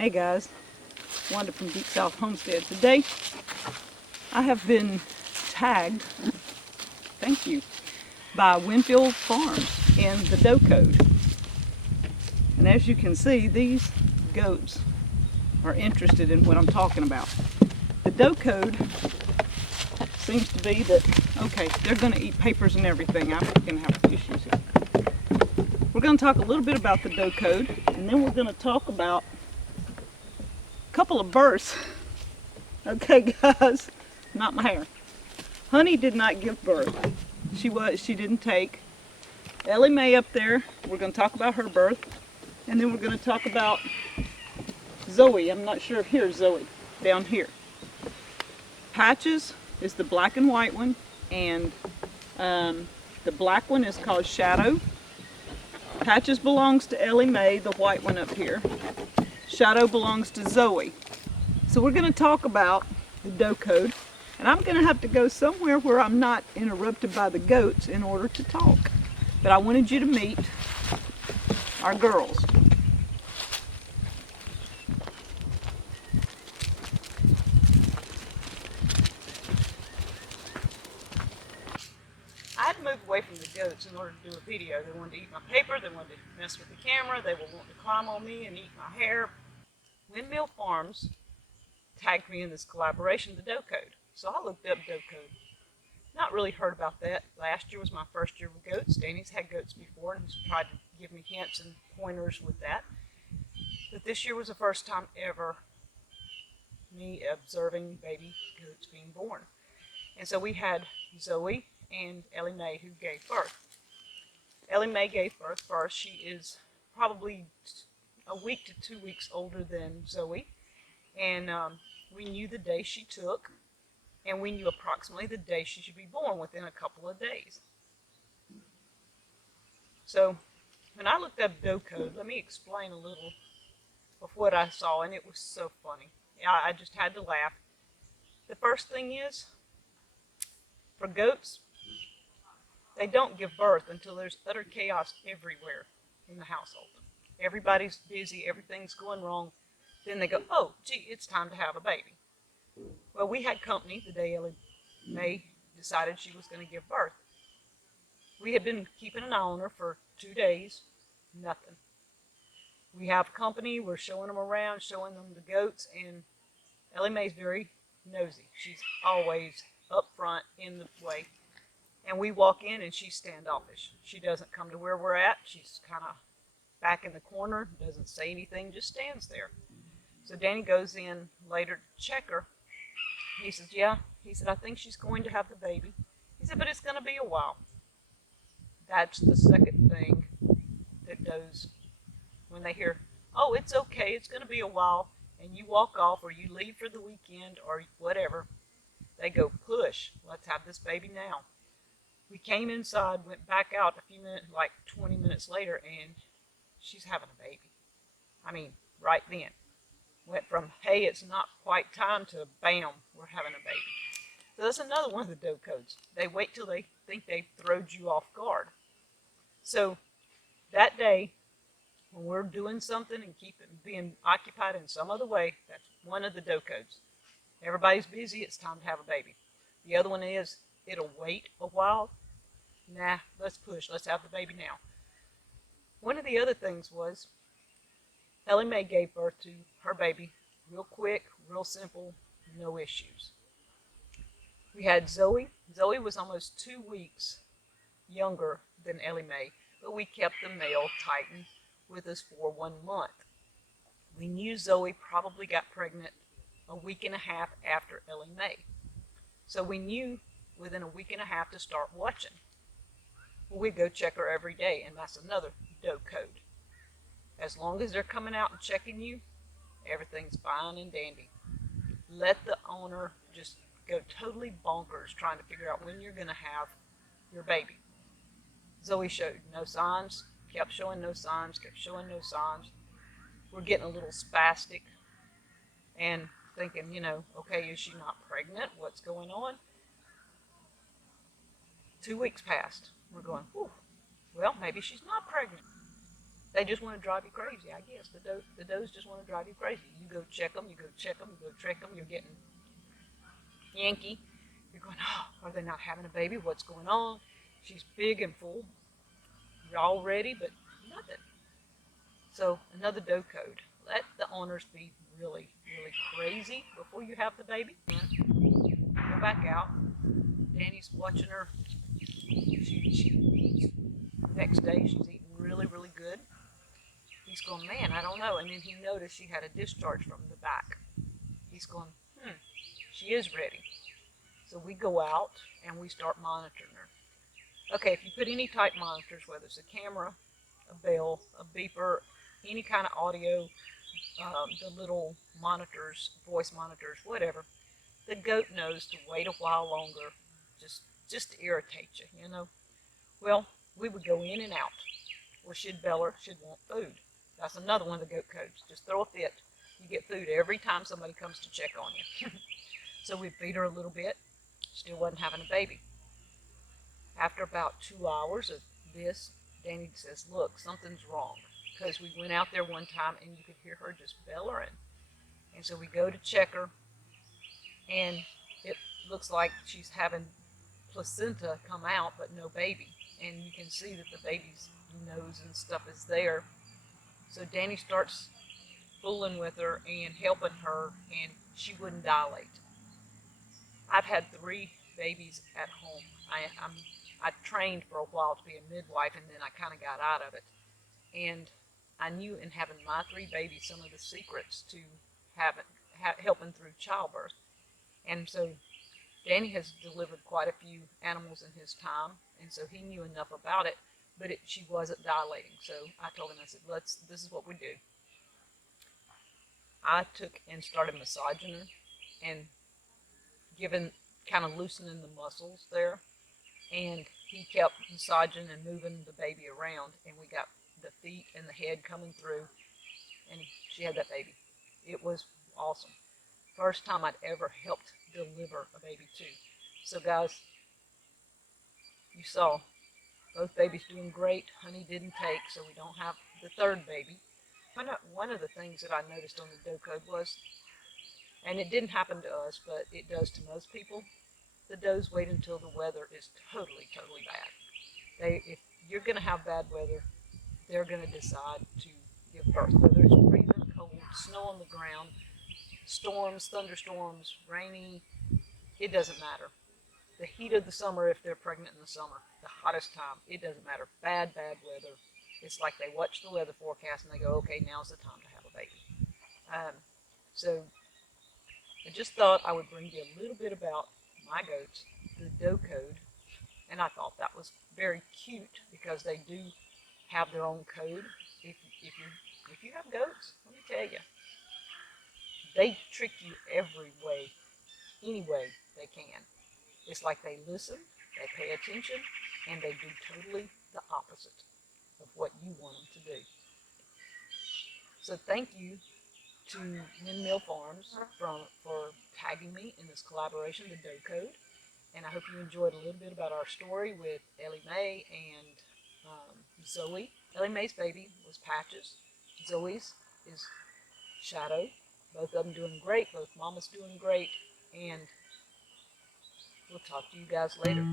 Hey guys, Wanda from Deep South Homestead. Today I have been tagged, thank you, by Winfield Farms in the Doe Code. And as you can see, these goats are interested in what I'm talking about. The Doe Code seems to be that, okay, they're going to eat papers and everything. I'm going to have issues here. We're going to talk a little bit about the Doe Code, and then we're going to talk about couple of births. Okay guys, not my hair. Honey did not give birth. She didn't take. Elly May up there, we're going to talk about her birth. And then we're going to talk about Zoe. I'm not sure if here's Zoe, down here. Patches is the black and white one, and the black one is called Shadow. Patches belongs to Elly May, the white one up here. Shadow belongs to Zoe. So we're going to talk about the Doe Code, and I'm going to have to go somewhere where I'm not interrupted by the goats in order to talk. But I wanted you to meet our girls. I had to move away from the goats in order to do a video. They wanted to eat my paper, they wanted to mess with the camera, they were wanting to climb on me and eat my hair. Windmill Farms tagged me in this collaboration, the Doe Code. So I looked up Doe Code. Not really heard about that. Last year was my first year with goats. Danny's had goats before and he's tried to give me hints and pointers with that. But this year was the first time ever me observing baby goats being born. And so we had Zoe and Elly May who gave birth. Elly May gave birth first. She is probably a week to 2 weeks older than Zoe, and we knew the day she took, and we knew approximately the day she should be born within a couple of days. So when I looked up Doe Code, let me explain a little of what I saw, and it was so funny. I just had to laugh. The first thing is, for goats, they don't give birth until there's utter chaos everywhere in the household. Everybody's busy, everything's going wrong. Then they go, oh, gee, it's time to have a baby. Well, we had company the day Elly May decided she was going to give birth. We had been keeping an eye on her for 2 days, nothing. We have company, we're showing them around, showing them the goats, and Elly May's very nosy. She's always up front in the way. And we walk in and she's standoffish. She doesn't come to where we're at. She's kind of back in the corner, doesn't say anything, just stands there. So Danny goes in later to check her. He says, yeah. He said, I think she's going to have the baby. He said, but it's going to be a while. That's the second thing that goes when they hear, oh, it's okay, it's going to be a while, and you walk off or you leave for the weekend or whatever. They go, push, let's have this baby now. We came inside, went back out a few minutes, like 20 minutes later, and she's having a baby. I mean, right then. Went from, hey, it's not quite time, to bam, we're having a baby. So that's another one of the Doe Codes. They wait till they think they've thrown you off guard. So that day, when we're doing something and being occupied in some other way, that's one of the Doe Codes. Everybody's busy, it's time to have a baby. The other one is, it'll wait a while. Nah, let's push, let's have the baby now. One of the other things was, Elly May gave birth to her baby real quick, real simple, no issues. We had Zoe. Zoe was almost 2 weeks younger than Elly May, but we kept the male Titan with us for 1 month. We knew Zoe probably got pregnant a week and a half after Elly May. So we knew within a week and a half to start watching. Well, we go check her every day, and that's another Doe Code. As long as they're coming out and checking you, everything's fine and dandy. Let the owner just go totally bonkers trying to figure out when you're going to have your baby. Zoe showed no signs, kept showing no signs, kept showing no signs. We're getting a little spastic and thinking, you know, okay, is she not pregnant? What's going on? 2 weeks passed. We're going, whew, well, maybe she's not pregnant. They just want to drive you crazy, I guess. The does just want to drive you crazy. You go check them, you go check them, you go check them. You're getting Yankee. You're going, oh, are they not having a baby? What's going on? She's big and full. You're all ready, but nothing. So another Doe Code. Let the owners be really, really crazy before you have the baby. Go back out. Danny's watching her. She eats. The next day she's eating really, really good. He's going, man, I don't know. And then he noticed she had a discharge from the back. He's going, she is ready. So we go out and we start monitoring her. Okay, if you put any type monitors, whether it's a camera, a bell, a beeper, any kind of audio, the little monitors, voice monitors, whatever, the goat knows to wait a while longer, just to irritate you, you know. Well, we would go in and out. Well, she'd bell her, she'd want food. That's another one of the goat codes. Just throw a fit. You get food every time somebody comes to check on you. So we'd feed her a little bit. Still wasn't having a baby. After about 2 hours of this, Danny says, look, something's wrong. Because we went out there one time and you could hear her just bellowing. And so we go to check her, and it looks like she's having placenta come out, but no baby. And you can see that the baby's nose and stuff is there. So Danny starts fooling with her and helping her, and she wouldn't dilate. I've had 3 babies at home. I trained for a while to be a midwife, and then I kind of got out of it. And I knew in having my 3 babies some of the secrets to helping through childbirth. And so Danny has delivered quite a few animals in his time, and so he knew enough about it, but she wasn't dilating. So I told him, I said, this is what we do. I took and started massaging her and kind of loosening the muscles there, and he kept massaging and moving the baby around, and we got the feet and the head coming through, and she had that baby. It was awesome. First time I'd ever helped deliver a baby too. So guys, you saw both babies doing great. Honey didn't take, so we don't have the 3rd baby. One of the things that I noticed on the Doe Code was, and it didn't happen to us, but it does to most people, the does wait until the weather is totally, totally bad. If you're going to have bad weather, they're going to decide to give birth. Whether it's freezing cold, snow on the ground, storms, thunderstorms, rainy, it doesn't matter. The heat of the summer, if they're pregnant in the summer, the hottest time, it doesn't matter. Bad weather. It's like they watch the weather forecast and they go, okay, now's the time to have a baby. So I just thought I would bring you a little bit about my goats, the Doe Code, and I thought that was very cute because they do have their own code. If you have goats, let me tell you, they trick you every way, any way they can. It's like they listen, they pay attention, and they do totally the opposite of what you want them to do. So thank you to Windmill Farms for tagging me in this collaboration, the Doe Code. And I hope you enjoyed a little bit about our story with Elly May and Zoe. Elly May's baby was Patches. Zoe's is Shadow. Both of them doing great. Both mamas doing great. And we'll talk to you guys later.